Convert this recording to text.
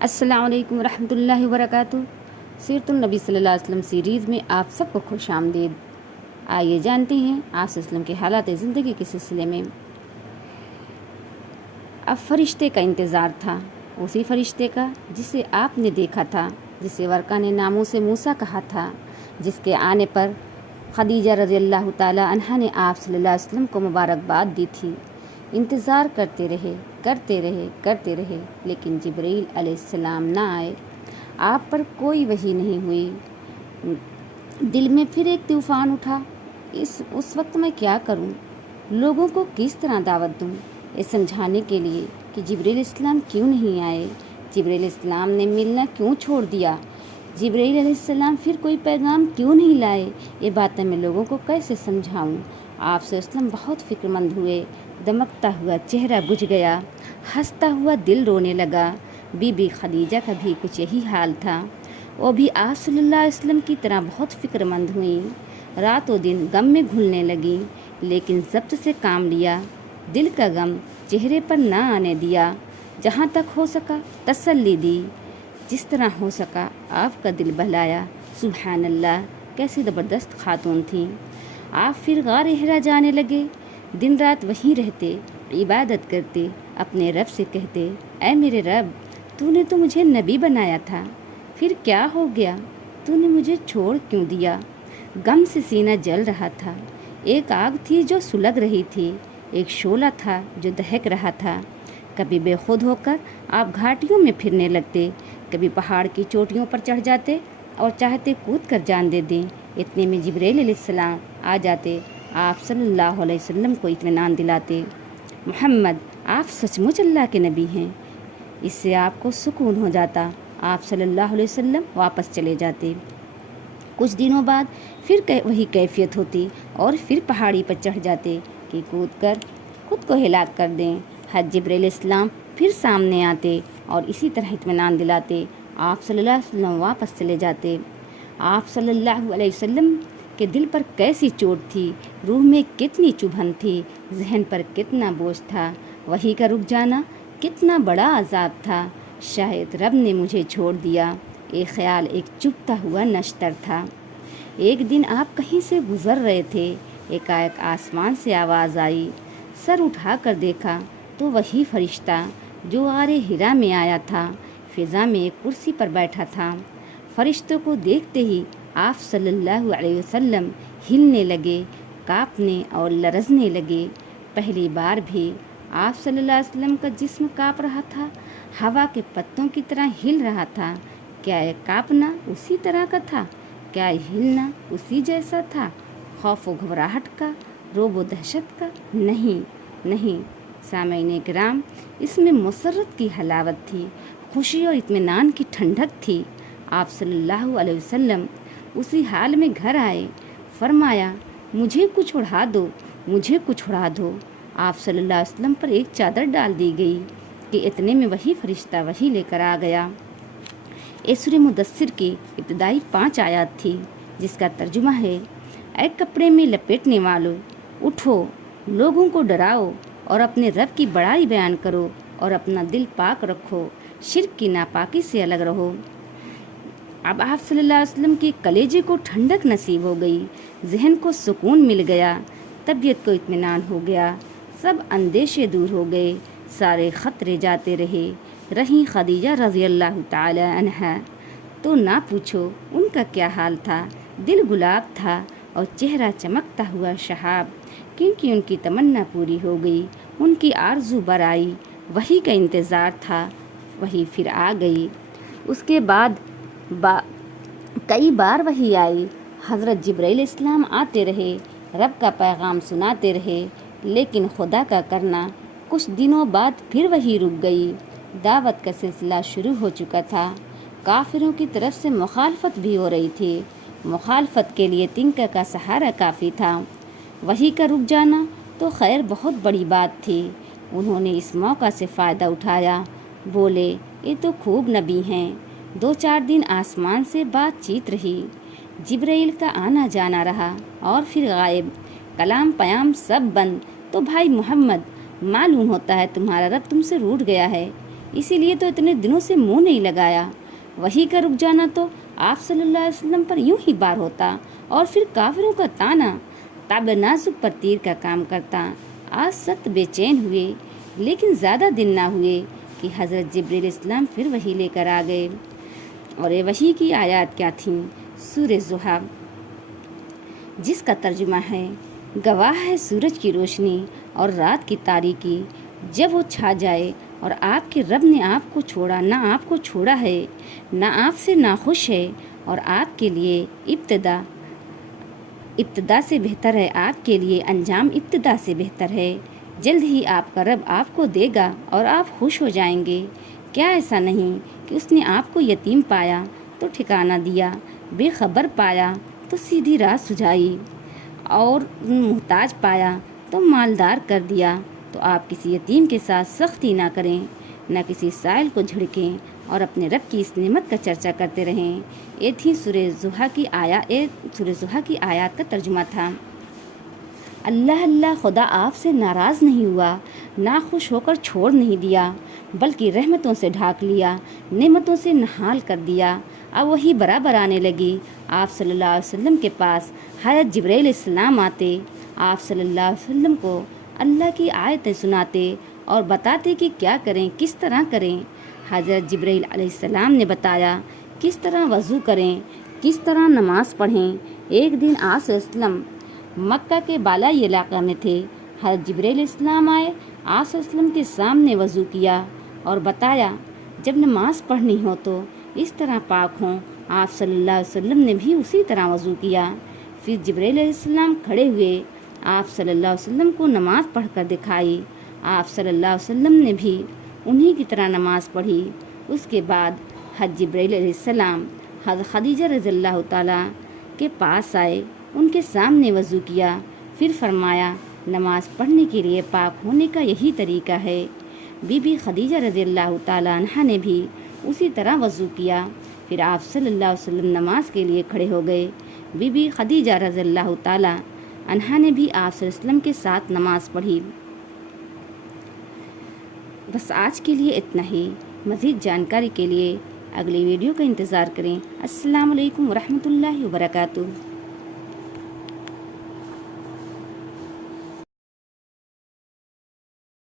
السلام علیکم ورحمۃ اللہ وبرکاتہ۔ سیرت النبی صلی اللہ علیہ وسلم سیریز میں آپ سب کو خوش آمدید۔ آئیے جانتے ہیں آپ صلی اللہ علیہ وسلم کے حالات زندگی کے سلسلے میں۔ اب فرشتے کا انتظار تھا، اسی فرشتے کا جسے آپ نے دیکھا تھا، جسے ورقہ نے ناموس موسیٰ کہا تھا، جس کے آنے پر خدیجہ رضی اللہ تعالی عنہا نے آپ صلی اللہ علیہ وسلم کو مبارکباد دی تھی۔ انتظار کرتے رہے لیکن جبرائیل علیہ السلام نہ آئے، آپ پر کوئی وحی نہیں ہوئی۔ دل میں پھر ایک طوفان اٹھا، اس وقت میں کیا کروں، لوگوں کو کس طرح دعوت دوں، یہ سمجھانے کے لیے کہ جبرائیل علیہ السلام کیوں نہیں آئے، جبرائیل علیہ السلام نے ملنا کیوں چھوڑ دیا، جبرائیل علیہ السلام پھر کوئی پیغام کیوں نہیں لائے، یہ باتیں میں لوگوں کو کیسے سمجھاؤں۔ آپ صلی اللہ علیہ وسلم بہت فکر مند ہوئے، دمکتا ہوا چہرہ بجھ گیا، ہنستا ہوا دل رونے لگا۔ بی بی خدیجہ کا بھی کچھ یہی حال تھا، وہ بھی آپ صلی اللہ علیہ وسلم کی طرح بہت فکر مند ہوئیں، رات و دن غم میں گھلنے لگیں، لیکن ضبط سے کام لیا، دل کا غم چہرے پر نہ آنے دیا، جہاں تک ہو سکا تسلی دی، جس طرح ہو سکا آپ کا دل بہلایا۔ سبحان اللہ، کیسی زبردست خاتون تھیں۔ آپ پھر غار ہرا جانے لگے، دن رات وہیں رہتے، عبادت کرتے، اپنے رب سے کہتے، اے میرے رب، تو نے تو مجھے نبی بنایا تھا، پھر کیا ہو گیا، تو نے مجھے چھوڑ کیوں دیا۔ غم سے سینہ جل رہا تھا، ایک آگ تھی جو سلگ رہی تھی، ایک شعلہ تھا جو دہک رہا تھا۔ کبھی بے خود ہو کر آپ گھاٹیوں میں پھرنے لگتے، کبھی پہاڑ کی چوٹیوں پر چڑھ جاتے اور چاہتے کود کر جان دے دیں۔ اتنے میں جبرائیل علیہ السلام آ جاتے، آپ صلی اللہ علیہ وسلم کو اطمینان دلاتے، محمد آپ سچ مچ اللہ کے نبی ہیں۔ اس سے آپ کو سکون ہو جاتا، آپ صلی اللہ علیہ وسلم واپس چلے جاتے۔ کچھ دنوں بعد پھر وہی کیفیت ہوتی اور پھر پہاڑی پر چڑھ جاتے کہ کود کر خود کو ہلاک کر دیں۔ حضرت جبرائیل علیہ السلام پھر سامنے آتے اور اسی طرح اطمینان دلاتے، آپ صلی اللہ علیہ وسلم واپس چلے جاتے۔ آپ صلی اللہ علیہ وسلم کے دل پر کیسی چوٹ تھی، روح میں کتنی چبھن تھی، ذہن پر کتنا بوجھ تھا، وحی کا رک جانا کتنا بڑا عذاب تھا۔ شاید رب نے مجھے چھوڑ دیا، یہ خیال ایک چبھتا ہوا نشتر تھا۔ ایک دن آپ کہیں سے گزر رہے تھے، ایک آسمان سے آواز آئی، سر اٹھا کر دیکھا تو وہی فرشتہ جو غار ہرا میں آیا تھا، فضا میں ایک کرسی پر بیٹھا تھا۔ فرشتوں کو دیکھتے ہی آپ صلی اللہ علیہ وسلم ہلنے لگے، کانپنے اور لرزنے لگے۔ پہلی بار بھی آپ صلی اللہ علیہ وسلم کا جسم کانپ رہا تھا، ہوا کے پتوں کی طرح ہل رہا تھا۔ کیا یہ کانپنا اسی طرح کا تھا؟ کیا یہ ہلنا اسی جیسا تھا؟ خوف و گھبراہٹ کا، رعب و دہشت کا؟ نہیں سامعین کرام، اس میں مسرت کی حلاوت تھی، خوشی اور اطمینان کی ٹھنڈک تھی۔ آپ صلی اللہ علیہ وسلم اسی حال میں گھر آئے، فرمایا مجھے کچھ اڑا دو۔ آپ صلی اللہ علیہ وسلم پر ایک چادر ڈال دی گئی کہ اتنے میں وہی فرشتہ وہی لے کر آ گیا۔ یہ سورہ مدثر کی ابتدائی 5 آیات تھی، جس کا ترجمہ ہے، اے کپڑے میں لپیٹنے والو، اٹھو، لوگوں کو ڈراؤ اور اپنے رب کی بڑائی بیان کرو اور اپنا دل پاک رکھو، شرک کی ناپاکی سے الگ رہو۔ اب آپ صلی اللہ علیہ وسلم کے کلیجے کو ٹھنڈک نصیب ہو گئی، ذہن کو سکون مل گیا، طبیعت کو اطمینان ہو گیا، سب اندیشے دور ہو گئے، سارے خطرے جاتے رہیں خدیجہ رضی اللہ تعالی عنہا تو نہ پوچھو ان کا کیا حال تھا، دل گلاب تھا اور چہرہ چمکتا ہوا شہاب، کیونکہ ان کی تمنا پوری ہو گئی، ان کی آرزو بر آئی، وحی کا انتظار تھا، وحی پھر آ گئی۔ اس کے بعد کئی بار وحی آئی، حضرت جبرائیل علیہ السلام آتے رہے، رب کا پیغام سناتے رہے، لیکن خدا کا کرنا کچھ دنوں بعد پھر وحی رک گئی۔ دعوت کا سلسلہ شروع ہو چکا تھا، کافروں کی طرف سے مخالفت بھی ہو رہی تھی، مخالفت کے لیے تنکا کا سہارا کافی تھا۔ وحی کا رک جانا تو خیر بہت بڑی بات تھی، انہوں نے اس موقع سے فائدہ اٹھایا، بولے یہ تو خوب نبی ہیں۔ 2-4 دن آسمان سے بات چیت رہی، جبرائیل کا آنا جانا رہا اور پھر غائب، کلام پیام سب بند۔ تو بھائی محمد، معلوم ہوتا ہے تمہارا رب تم سے روٹھ گیا ہے، اسی لیے تو اتنے دنوں سے منہ نہیں لگایا۔ وحی کا رک جانا تو آپ صلی اللہ علیہ وسلم پر یوں ہی بار ہوتا، اور پھر کافروں کا تانا تاب نازک پر تیر کا کام کرتا۔ آج سخت بے چین ہوئے، لیکن زیادہ دن نہ ہوئے کہ حضرت جبریل السلام پھر وحی لے کر آ گئے۔ اور یہ وحی کی آیات کیا تھیں؟ سورہ ضحیٰ، جس کا ترجمہ ہے گواہ ہے سورج کی روشنی اور رات کی تاریکی، جب وہ چھا جائے اور آپ کے رب نے آپ کو چھوڑا، نہ آپ کو چھوڑا ہے، نہ آپ سے ناخوش ہے، اور آپ کے لیے ابتدا سے بہتر ہے، آپ کے لیے انجام ابتدا سے بہتر ہے۔ جلد ہی آپ کا رب آپ کو دے گا اور آپ خوش ہو جائیں گے۔ کیا ایسا نہیں کہ اس نے آپ کو یتیم پایا تو ٹھکانہ دیا، بے خبر پایا تو سیدھی راہ سجھائی، اور محتاج پایا تو مالدار کر دیا۔ تو آپ کسی یتیم کے ساتھ سختی نہ کریں، نہ کسی سائل کو جھڑکیں، اور اپنے رب کی اس نعمت کا چرچا کرتے رہیں۔ یہ تھی سورہ ضحیٰ کی آیات کا ترجمہ تھا۔ اللہ خدا آپ سے ناراض نہیں ہوا، ناخوش ہو کر چھوڑ نہیں دیا، بلکہ رحمتوں سے ڈھانک لیا، نعمتوں سے نہال کر دیا۔ اب وہی برابر آنے لگی۔ آپ صلی اللہ علیہ وسلم کے پاس حضرت جبرائیل السلام آتے، آپ صلی اللہ علیہ وسلم کو اللہ کی آیتیں سناتے اور بتاتے کہ کیا کریں، کس طرح کریں۔ حضرت جبرائیل علیہ السلام نے بتایا کس طرح وضو کریں، کس طرح نماز پڑھیں۔ ایک دن آپ صلی اللہ علیہ وسلم مکہ کے بالائی علاقہ میں تھے۔ حضرت جبرائیل السلام آئے، آپ صلی اللہ علیہ وسلم کے سامنے وضو کیا اور بتایا جب نماز پڑھنی ہو تو اس طرح پاک ہوں۔ آپ صلی اللہ علیہ وسلم نے بھی اسی طرح وضو کیا۔ پھر جبرائیل علیہ السلام کھڑے ہوئے، آپ صلی اللہ علیہ وسلم کو نماز پڑھ کر دکھائی۔ آپ صلی اللہ علیہ وسلم نے بھی انہی کی طرح نماز پڑھی۔ اس کے بعد حضرت جبرائیل علیہ السلام حضرت خدیجہ رضی اللہ تعالیٰ کے پاس آئے، ان کے سامنے وضو کیا، پھر فرمایا نماز پڑھنے کے لیے پاک ہونے کا یہی طریقہ ہے۔ بی بی خدیجہ رضی اللہ تعالیٰ عنہا نے بھی اسی طرح وضو کیا۔ پھر آپ صلی اللہ علیہ وسلم نماز کے لیے کھڑے ہو گئے۔ بی بی خدیجہ رضی اللہ تعالیٰ عنہا نے بھی آپ صلی اللہ علیہ وسلم کے ساتھ نماز پڑھی۔ بس آج کے لیے اتنا ہی۔ مزید جانکاری کے لیے اگلی ویڈیو کا انتظار کریں۔ السلام علیکم ورحمۃ اللہ وبرکاتہ۔